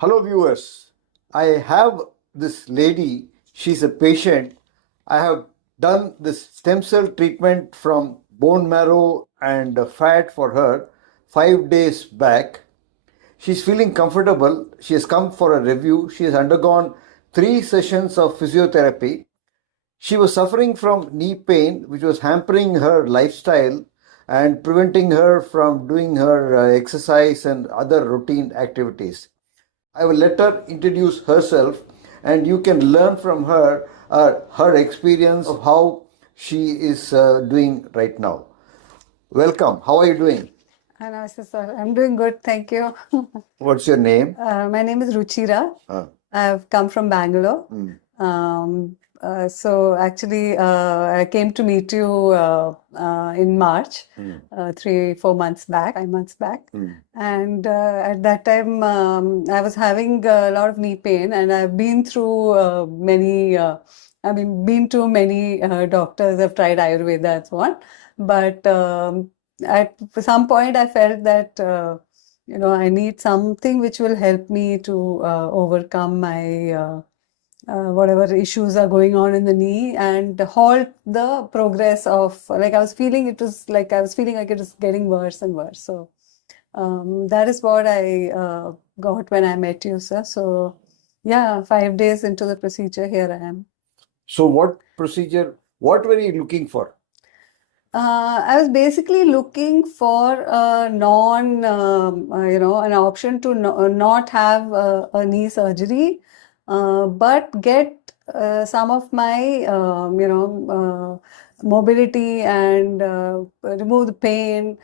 Hello, viewers. I have this lady, she's a patient. I have done this stem cell treatment from bone marrow and fat for her 5 days back. She's feeling comfortable. She has come for a review. She has undergone 3 sessions of physiotherapy. She was suffering from knee pain, which was hampering her lifestyle and preventing her from doing her exercise and other routine activities. I will let her introduce herself and you can learn from her experience of how she is doing right now. Welcome. How are you doing? Namaste, sir. I'm doing good, thank you. What's your name? My name is Ruchira. Ah. I've come from Bangalore. So actually, I came to meet you in March, 3-4 months back, 5 months back. And at that time, I was having a lot of knee pain, and I've been through been to many doctors. I've tried Ayurveda and so on. But at some point, I felt that I need something which will help me to overcome my whatever issues are going on in the knee and halt the progress of, like, I was feeling like it was getting worse and worse. So that is what I got when I met you, sir. So yeah, 5 days into the procedure, here I am. So what were you looking for? I was basically looking for an option to not have a knee surgery, but get some of my, mobility and remove the pain,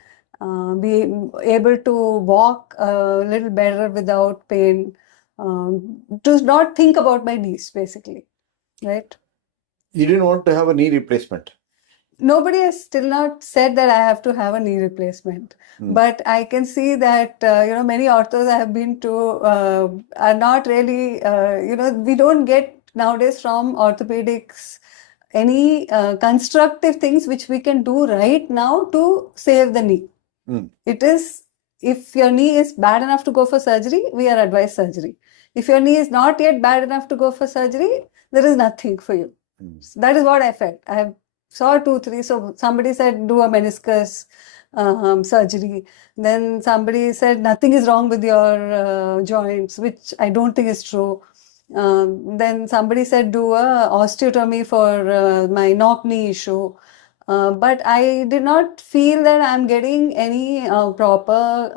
be able to walk a little better without pain, to not think about my knees, basically, right? You didn't want to have a knee replacement. Nobody has still not said that I have to have a knee replacement, but I can see that many orthos I have been to are not really we don't get nowadays from orthopedics any constructive things which we can do right now to save the knee. It is, if your knee is bad enough to go for surgery, we are advised surgery. If your knee is not yet bad enough to go for surgery, there is nothing for you. So that is what I felt. I have saw 2-3. So somebody said do a meniscus surgery. Then somebody said nothing is wrong with your joints, which I don't think is true. Then somebody said do a osteotomy for my knock knee issue. But I did not feel that I'm getting any proper,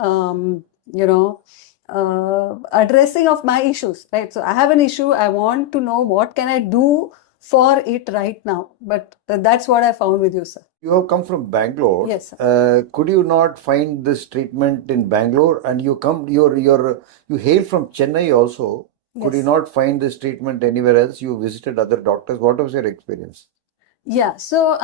addressing of my issues, right? So I have an issue. I want to know what can I do for it right now. But that's what I found with you, sir. You have come from Bangalore. Yes, sir. Could you not find this treatment in Bangalore? And you hail from Chennai also. Could you Yes. not find this treatment anywhere else? You visited other doctors. What was your experience? Yeah, so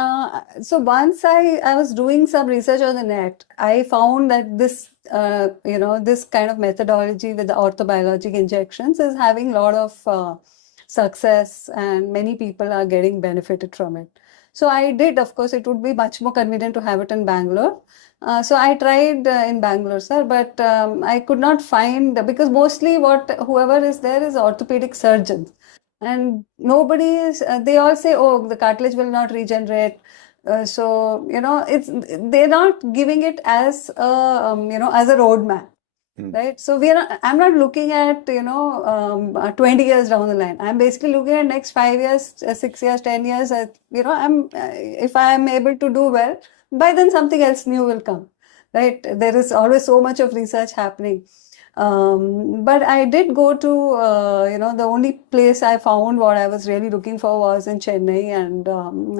once I was doing some research on the net, I found that this this kind of methodology with the orthobiologic injections is having a lot of success, and many people are getting benefited from it. So I did, of course, it would be much more convenient to have it in Bangalore. So I tried in Bangalore, sir, but I could not find, because mostly whoever is there is orthopedic surgeons. And nobody is, they all say, oh, the cartilage will not regenerate. So, they're not giving it as as a roadmap, right? So I'm not looking at, 20 years down the line. I'm basically looking at next 5 years, 6 years, 10 years. If I'm able to do well, by then something else new will come, right? There is always so much of research happening. But I did go to, the only place I found what I was really looking for was in Chennai, and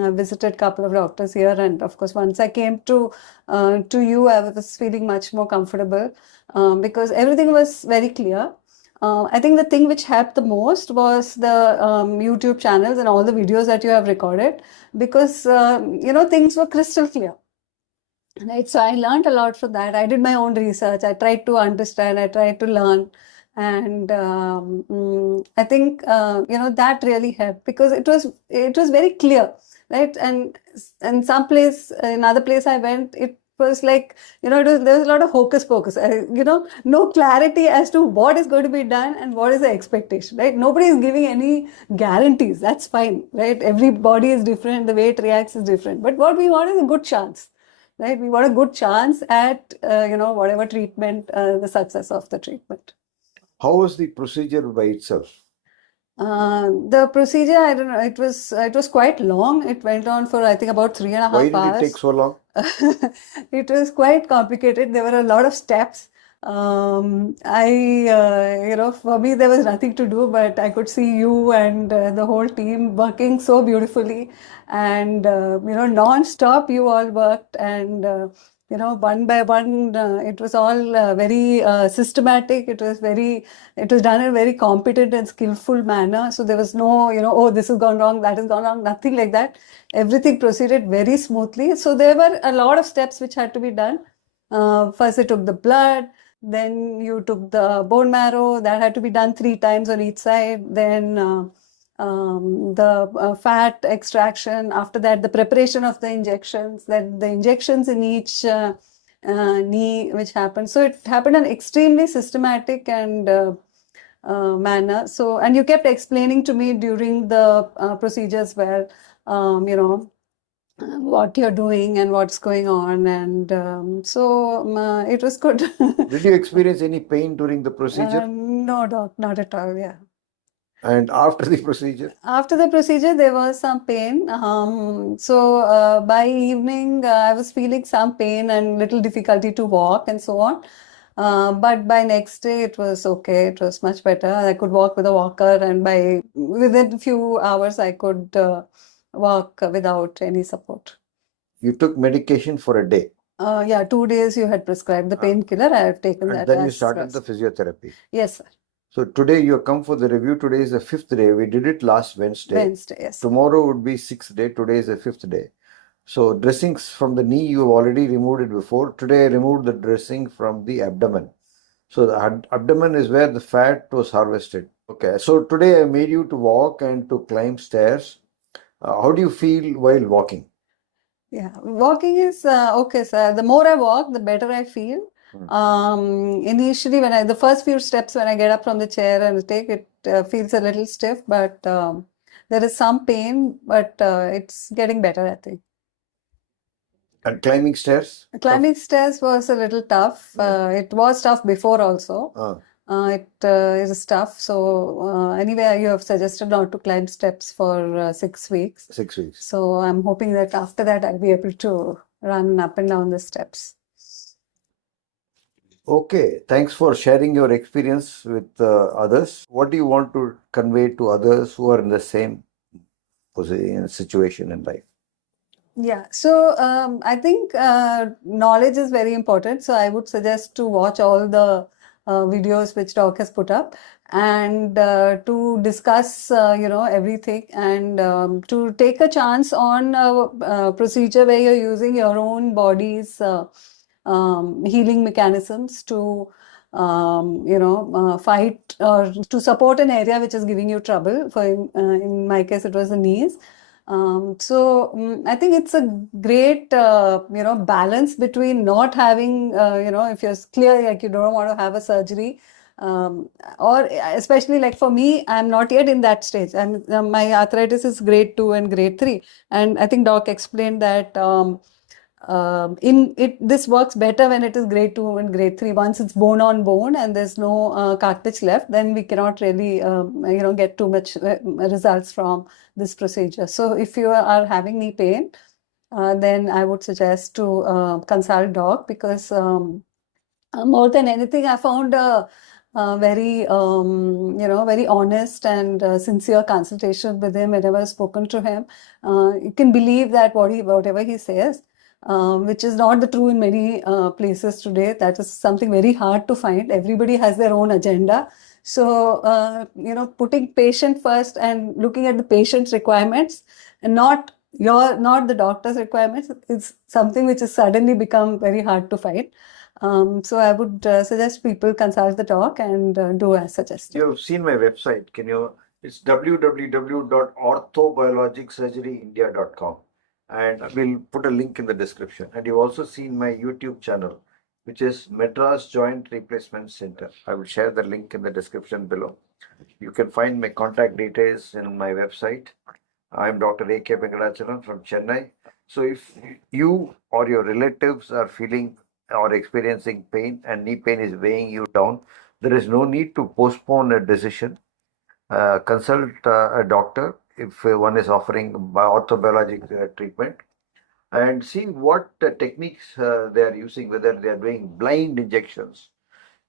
I visited a couple of doctors here. And of course, once I came to you, I was feeling much more comfortable because everything was very clear. I think the thing which helped the most was the YouTube channels and all the videos that you have recorded, because, things were crystal clear. Right, so I learned a lot from that. I did my own research. I tried to understand. I tried to learn, and I think that really helped, because it was very clear, right? And another place I went, was like, there was a lot of hocus pocus, no clarity as to what is going to be done and what is the expectation, right? Nobody is giving any guarantees. That's fine, right? Every body is different, the way it reacts is different. But what we want is a good chance, right? We want a good chance at, whatever treatment, the success of the treatment. How was the procedure by itself? The procedure, I don't know, it was quite long. It went on for, I think, about 3.5 Why did hours. it take so long? It was quite complicated. There were a lot of steps. For me, there was nothing to do, but I could see you and the whole team working so beautifully, and non-stop you all worked, and one by one, it was all very systematic. It was done in a very competent and skillful manner. So there was no, oh, this has gone wrong, that has gone wrong, nothing like that. Everything proceeded very smoothly. So there were a lot of steps which had to be done. First, they took the blood, then you took the bone marrow, that had to be done 3 times on each side. Then the fat extraction, after that, the preparation of the injections, then the injections in each knee, which happened. So it happened in extremely systematic and manner. So, and you kept explaining to me during the procedures where, what you're doing and what's going on, and it was good. Did you experience any pain during the procedure? No, doc, not at all. Yeah. And after the procedure? After the procedure, there was some pain. By evening, I was feeling some pain and little difficulty to walk and so on. But by next day, it was okay. It was much better. I could walk with a walker, and within a few hours, I could walk without any support. You took medication for a day? 2 days you had prescribed the painkiller. I have taken and that. then you started the physiotherapy? Yes, sir. So today you have come for the review. Today is the 5th day. We did it last Wednesday. Wednesday, yes. Tomorrow would be 6th day. Today is the 5th day. So dressings from the knee, you have already removed it before. Today I removed the dressing from the abdomen. So the abdomen is where the fat was harvested. Okay. So today I made you to walk and to climb stairs. How do you feel while walking? Yeah, walking is okay, sir. The more I walk, the better I feel. Initially, the first few steps when I get up from the chair and take it, feels a little stiff, but there is some pain, but it's getting better, I think. And climbing stairs? Climbing stairs was a little tough. It was tough before also. It is tough. So anyway, you have suggested not to climb steps for 6 weeks. 6 weeks. So I'm hoping that after that I'll be able to run up and down the steps. Okay, thanks for sharing your experience with others. What do you want to convey to others who are in the same situation in life? Yeah, so I think knowledge is very important. So I would suggest to watch all the videos which Doc has put up, and to discuss, everything, and to take a chance on a procedure where you're using your own body's healing mechanisms to fight or to support an area which is giving you trouble. In my case, it was the knees. I think it's a great balance between not having if you're clear like you don't want to have a surgery, or especially like for me, I'm not yet in that stage, and my arthritis is grade 2 and grade 3, and I think Doc explained that this works better when it is grade 2 and grade 3. Once it's bone on bone and there's no cartilage left, then we cannot really get too much results from this procedure. So if you are having knee pain, then I would suggest to consult Doc, because more than anything, I found a very very honest and sincere consultation with him. Whenever I've spoken to him, you can believe that whatever he says, which is not the true in many places today. That is something very hard to find. Everybody has their own agenda. So, putting patient first and looking at the patient's requirements and not the doctor's requirements is something which has suddenly become very hard to find. So I would suggest people consult the doc and do as suggested. You have seen my website. It's www.orthobiologicsurgeryindia.com. and we'll put a link in the description. And you've also seen my YouTube channel, which is Madras Joint Replacement Center. I will share the link in the description below. You can find my contact details in my website. I'm Dr. A.K. Venkatachalam from Chennai. So if you or your relatives are feeling or experiencing pain and knee pain is weighing you down, there is no need to postpone a decision. Consult a doctor if one is offering orthobiologic treatment, and see what techniques they are using, whether they are doing blind injections,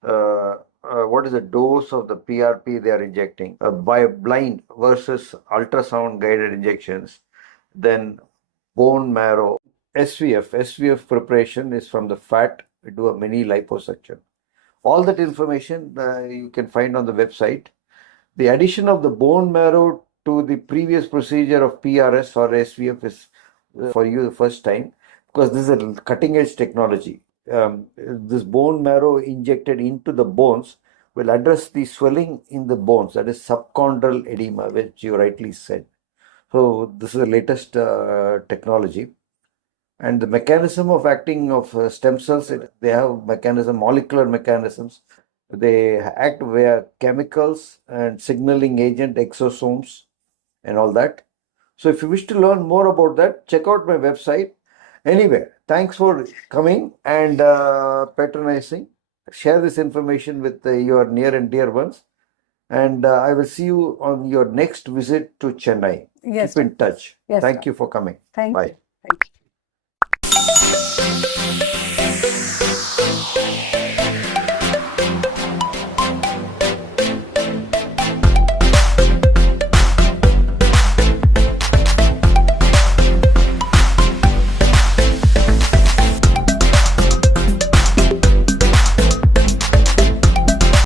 what is the dose of the PRP they are injecting by blind versus ultrasound guided injections, then bone marrow, SVF preparation is from the fat, we do a mini liposuction. All that information you can find on the website. The addition of the bone marrow to the previous procedure of PRS or SVF is for you the first time, because this is a cutting edge technology. This bone marrow injected into the bones will address the swelling in the bones, that is subchondral edema, which you rightly said. So this is the latest technology. And the mechanism of acting of stem cells, they have molecular mechanisms. They act via chemicals and signaling agent, exosomes, and all that. So if you wish to learn more about that, check out my website. Anyway, thanks for coming and patronizing. Share this information with your near and dear ones. And I will see you on your next visit to Chennai. Yes, Keep in touch. yes, Thank you for coming. Thank Bye. you. Thank you.